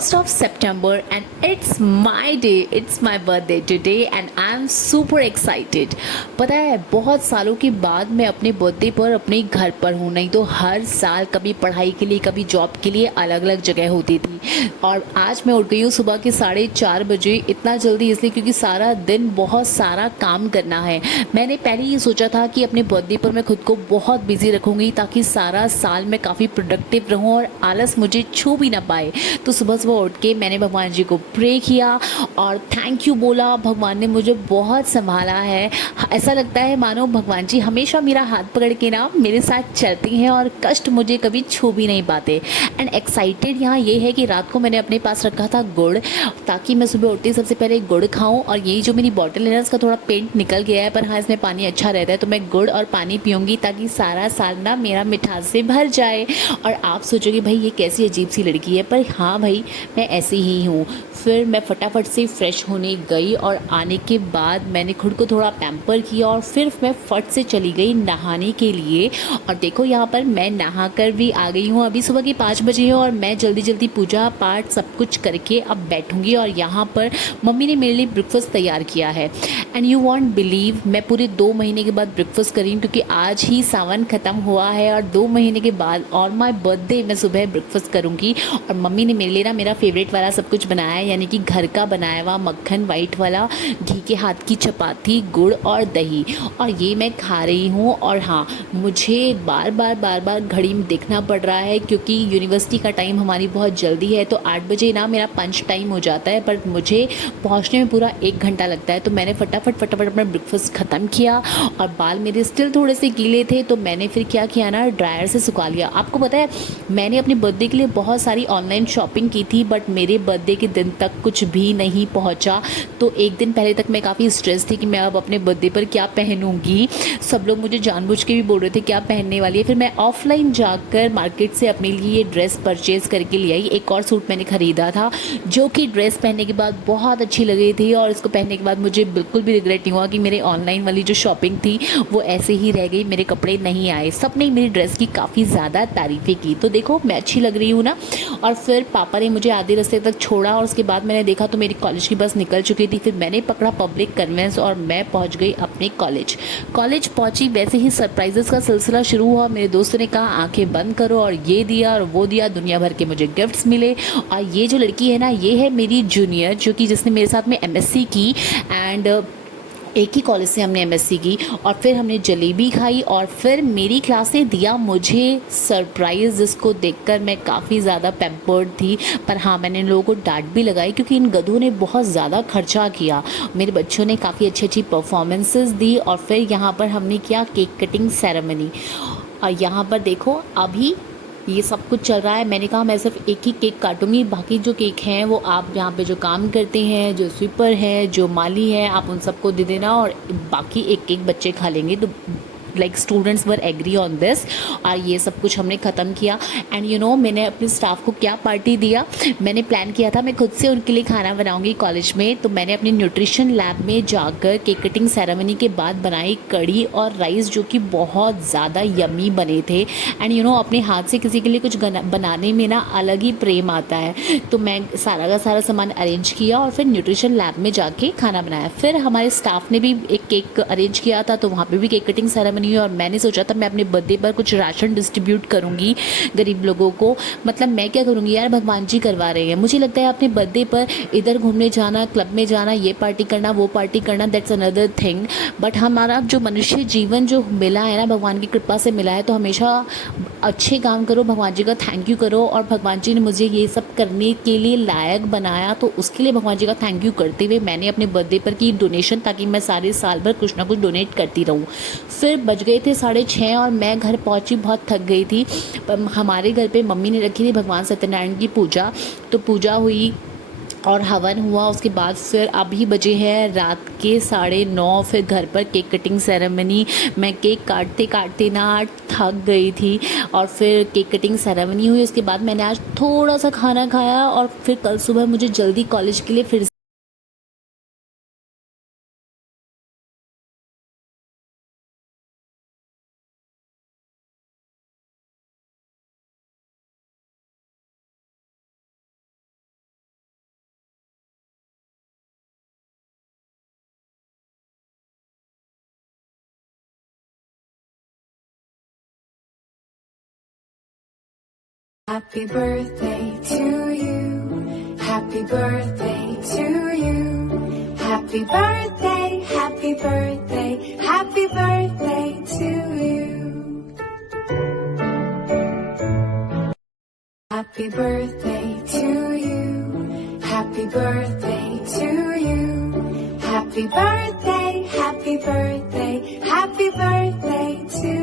1st of September and it's my day, it's my birthday today and I'm super excited। पता है बहुत सालों के बाद मैं अपने बर्थडे पर अपने घर पर हूँ, नहीं तो हर साल कभी पढ़ाई के लिए कभी जॉब के लिए अलग अलग जगह होती थी। और आज मैं उठ गई हूँ सुबह के 4:30 बजे, इतना जल्दी इसलिए क्योंकि सारा दिन बहुत सारा काम करना है। मैंने पहले ये सोचा था कि अपने बर्थडे पर मैं खुद को बहुत बिजी रखूँगी ताकि सारा साल मैं काफ़ी प्रोडक्टिव रहूँ और आलस मुझे छू भी ना पाए। तो सुबह सुबह उठ के मैंने भगवान जी को प्रे किया और थैंक यू बोला। भगवान ने मुझे बहुत संभाला है। ऐसा लगता है मानो भगवान जी हमेशा मेरा हाथ पकड़ के ना मेरे साथ चलती हैं और कष्ट मुझे कभी छू भी नहीं पाते। एंड एक्साइटेड यहाँ ये है कि रात को मैंने अपने पास रखा था गुड़, ताकि मैं सुबह उठते ही सबसे पहले गुड़ खाऊं। और यही जो मेरी बॉटल है ना, इसका थोड़ा पेंट निकल गया है, पर हाँ इसमें पानी अच्छा रहता है, तो मैं गुड़ और पानी पीऊँगी ताकि सारा साल ना मेरा मिठास से भर जाए। और आप सोचोगे भाई ये कैसी अजीब सी लड़की है, पर हाँ भाई मैं ऐसी ही हूँ। फिर मैं फटाफट से फ्रेश होने गई और आने के बाद मैंने खुद को थोड़ा पैम्पर किया और फिर मैं फट से चली गई नहाने के लिए। और देखो यहाँ पर मैं नहा कर भी आ गई हूँ। अभी सुबह के 5 बजे है और मैं जल्दी जल्दी पूजा पाठ सब कुछ करके अब बैठूँगी। और यहाँ पर मम्मी ने मेरे लिए ब्रेकफास्ट तैयार किया है। एंड यू वॉन्ट बिलीव, मैं पूरे 2 महीने के बाद ब्रेकफास्ट करी हूँ, क्योंकि आज ही सावन ख़त्म हुआ है और 2 महीने के बाद और माई बर्थडे मैं सुबह ब्रेकफास्ट करूँगी। और मम्मी ने मेरे लिए ना मेरा फेवरेट वाला सब कुछ बनाया है, यानी कि घर का बनाया हुआ मक्खन वाइट वाला, घी के हाथ की चपाती, गुड़ और दही, और ये मैं खा रही हूँ। और हाँ, मुझे बार बार घड़ी में देखना पड़ रहा है क्योंकि यूनिवर्सिटी का टाइम हमारी बहुत जल्दी है। तो 8 बजे ना मेरा पंच टाइम हो जाता है, पर मुझे पहुँचने में पूरा 1 घंटा लगता है। तो मैंने फटाफट अपना ब्रेकफास्ट ख़त्म किया और बाल मेरे स्टिल थोड़े से गीले थे, तो मैंने फिर क्या किया ना, ड्रायर से सुखा लिया। आपको पता है मैंने अपने बर्थडे के लिए बहुत सारी ऑनलाइन शॉपिंग की थी, बट मेरे बर्थडे के दिन तक कुछ भी नहीं पहुंचा। तो एक दिन पहले तक मैं काफ़ी स्ट्रेस थी कि मैं अब अपने बर्थडे पर क्या पहनूंगी। सब लोग मुझे जानबूझ के भी बोल रहे थे क्या पहनने वाली है। फिर मैं ऑफलाइन जाकर मार्केट से अपने लिए ये ड्रेस परचेज़ करके ले आई। एक और सूट मैंने ख़रीदा था जो कि ड्रेस पहनने के बाद बहुत अच्छी लगी थी, और इसको पहनने के बाद मुझे बिल्कुल भी रिग्रेट नहीं हुआ कि मेरे ऑनलाइन वाली जो शॉपिंग थी वो ऐसे ही रह गई, मेरे कपड़े नहीं आए। सबने मेरी ड्रेस की काफ़ी ज़्यादा तारीफ़ें की, तो देखो मैं अच्छी लग रही हूँ ना। और फिर पापा ने मुझे आधे रास्ते तक छोड़ा और उसके बाद मैंने देखा तो मेरी कॉलेज की बस निकल चुकी थी। फिर मैंने पकड़ा पब्लिक कन्वेंस और मैं पहुंच गई अपने कॉलेज पहुंची। वैसे ही सरप्राइजेस का सिलसिला शुरू हुआ। मेरे दोस्तों ने कहा आंखें बंद करो और ये दिया और वो दिया, दुनिया भर के मुझे गिफ्ट्स मिले। और ये जो लड़की है ना, ये है मेरी जूनियर, जो कि जिसने मेरे साथ में एमएससी की। एंड एक ही कॉलेज से हमने एमएससी की। और फिर हमने जलेबी खाई और फिर मेरी क्लास ने दिया मुझे सरप्राइज़, जिसको देखकर मैं काफ़ी ज़्यादा पैम्पर्ड थी। पर हाँ, मैंने इन लोगों को डांट भी लगाई क्योंकि इन गधों ने बहुत ज़्यादा खर्चा किया। मेरे बच्चों ने काफ़ी अच्छी अच्छी परफॉर्मेंसेस दी। और फिर यहाँ पर हमने किया केक कटिंग सेरेमनी। और यहाँ पर देखो अभी ये सब कुछ चल रहा है। मैंने कहा मैं सिर्फ एक ही केक काटूंगी, बाकी जो केक हैं वो आप यहाँ पे जो काम करते हैं, जो स्वीपर है, जो माली है, आप उन सबको दे देना और बाकी एक केक बच्चे खा लेंगे। तो like students were agree on this. और ये सब कुछ हमने ख़त्म किया। एंड यू नो मैंने अपने स्टाफ को क्या पार्टी दिया। मैंने प्लान किया था मैं खुद से उनके लिए खाना बनाऊंगी कॉलेज में। तो मैंने अपने न्यूट्रिशन लैब में जाकर केक कटिंग सेरेमनी के बाद बनाई कड़ी और राइस, जो कि बहुत ज़्यादा यमी बने थे। एंड यू नो अपने हाथ से किसी के लिए कुछ बनाने में ना अलग ही प्रेम आता है। तो मैं सारा का सारा सामान अरेंज किया और फिर न्यूट्रिशन लैब में जाके खाना बनाया। फिर हमारे स्टाफ ने भी एक केक अरेंज किया था, तो वहाँ पे भी केक कटिंग सेरेमनी हुई। और मैंने सोचा था मैं अपने बर्थडे पर कुछ राशन डिस्ट्रीब्यूट करूँगी गरीब लोगों को। मतलब मैं क्या करूँगी यार, भगवान जी करवा रहे हैं। मुझे लगता है अपने बर्थडे पर इधर घूमने जाना, क्लब में जाना, ये पार्टी करना, वो पार्टी करना, दैट्स अनदर थिंग। बट हमारा जो मनुष्य जीवन जो मिला है ना, भगवान की कृपा से मिला है, तो हमेशा अच्छे काम करो, भगवान जी का थैंक यू करो। और भगवान जी ने मुझे ये सब करने के लिए लायक बनाया, तो उसके लिए भगवान जी का थैंक यू करते हुए मैंने अपने बर्थडे पर की डोनेशन, ताकि मैं सारे साल भर कुछ ना कुछ डोनेट करती रहूँ। फिर बज गए थे 6:30 और मैं घर पहुँची, बहुत थक गई थी। हमारे घर पे मम्मी ने रखी थी भगवान सत्यनारायण की पूजा, तो पूजा हुई और हवन हुआ। उसके बाद फिर अभी बजे हैं रात के 9:30। फिर घर पर केक कटिंग सेरेमनी। मैं केक काटते काटते ना थक गई थी। और फिर केक कटिंग सेरेमनी हुई। उसके बाद मैंने आज थोड़ा सा खाना खाया और फिर कल सुबह मुझे जल्दी कॉलेज के लिए फिर Happy birthday to you. Happy birthday to you. Happy birthday, happy birthday, happy birthday to you. Happy birthday to you. Happy birthday to you. Happy birthday, happy birthday, happy birthday to